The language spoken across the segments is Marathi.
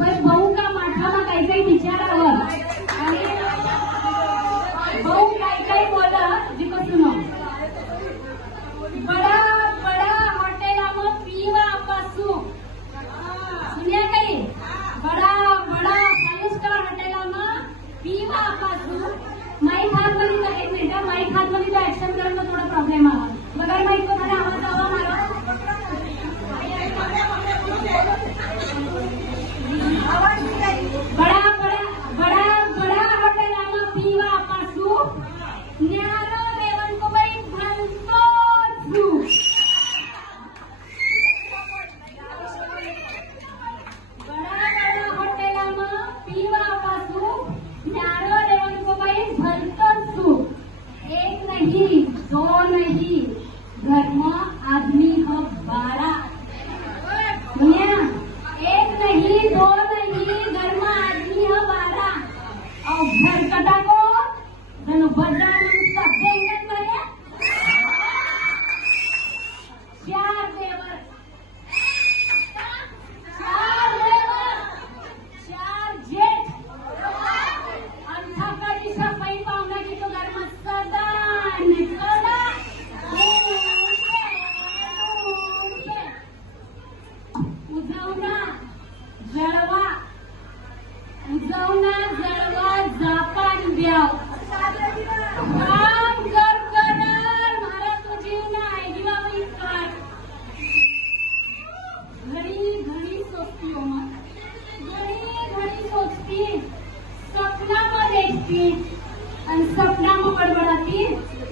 Pues, cuerpo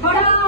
Hold on.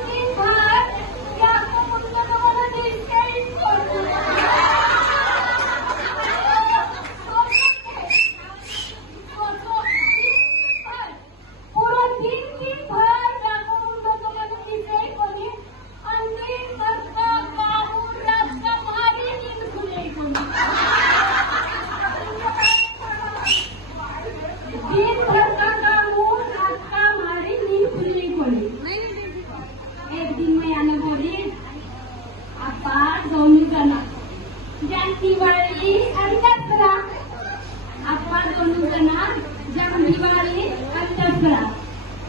चिन्मयानं बोली आपा दोन जण ज्यांची वळली अंतस्त्रा आपा दोन जण ज्यांची वळली अंतस्त्रा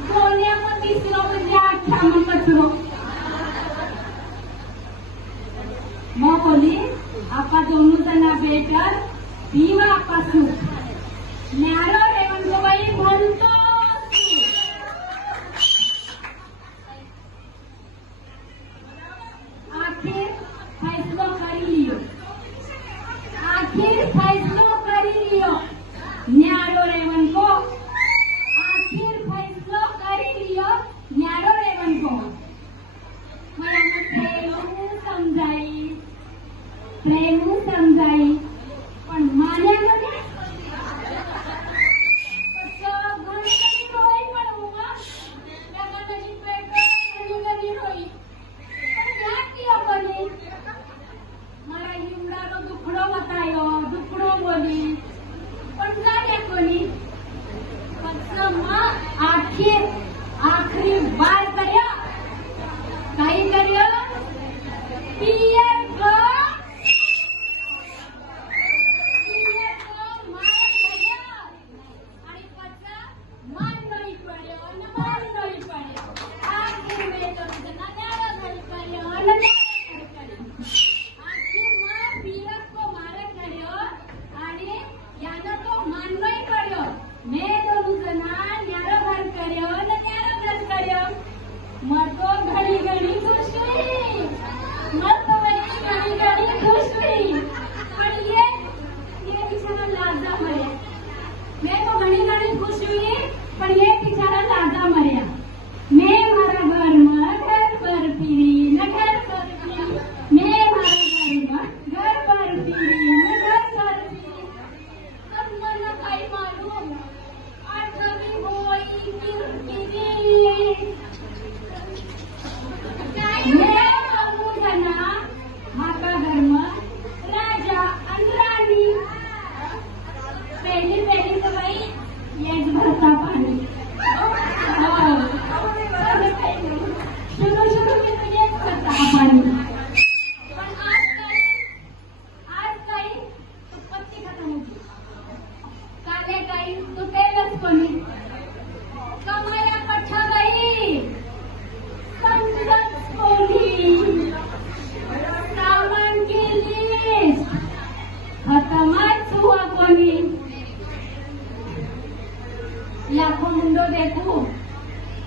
दोन्यामध्ये तिसरो म्हणजे अठरा मग कचरो मग बोली आपा दोन जण भेटत भीमा पासून न्यारो ફેસલો કરી લ્યો. આખીર ફેસલો કરી લ્યો. ન્યારો રેવન કો. આખીર ફેસલો કરી લ્યો. ન્યારો રેવન કો. મને પ્રેમ સમજાઈ પ્રેમ સમજાઈ दुखडो वतायो दुखडो बोली पटला त्या कोणी. फक्त मग आखीर आखरी बाय Tetap,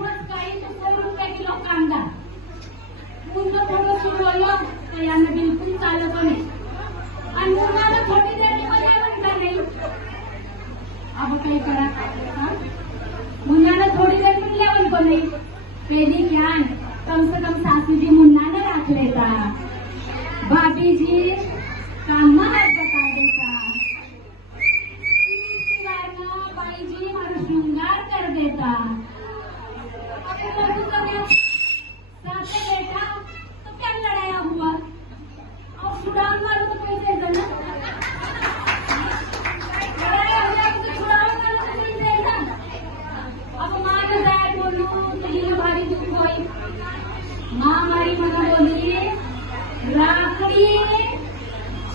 वीस काही रुपये किलो कांदा थोडं तर यांना बिलकुल चालत नाही. आणि थोडी मजा म्हणता नाही? काही करा थोड़ी पेली ज्ञान कम से कम जी मुन्ना ने रख काम बेटा तो क्या लड़ाया हुआ? और तो कैसे देना लड़ाया हुआ तो छुड़ाव मारो तो कैसे देना अब माँ ने जाय बोलू तो ये भारी दुख होई माँ मारी मला बोली राखड़ी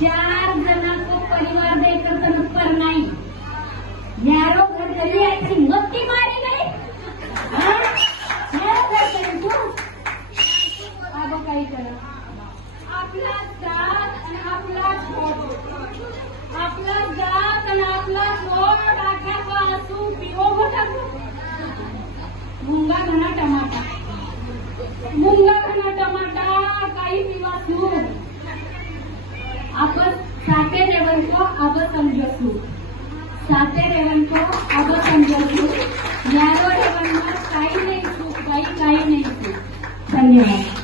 चार जना को परिवार देकर तन पर नहीं न्यारो घर करी ऐसी मत्ती मारी गई हाँ? न्यारो घर करी तू अब काही करा आपला जात आणि आपला छोट आपला जात आणि आपला छोट आख्या पासू पिओ टाकू मुंगा घणा टमाटा. मुंगा घणा टमाटा काही पिवा आपण साते रेवन को अब समझसू साते रेवन को अब समझसू न्यारो रेवन काही नाही सुख बाई काही नाही धन्यवाद.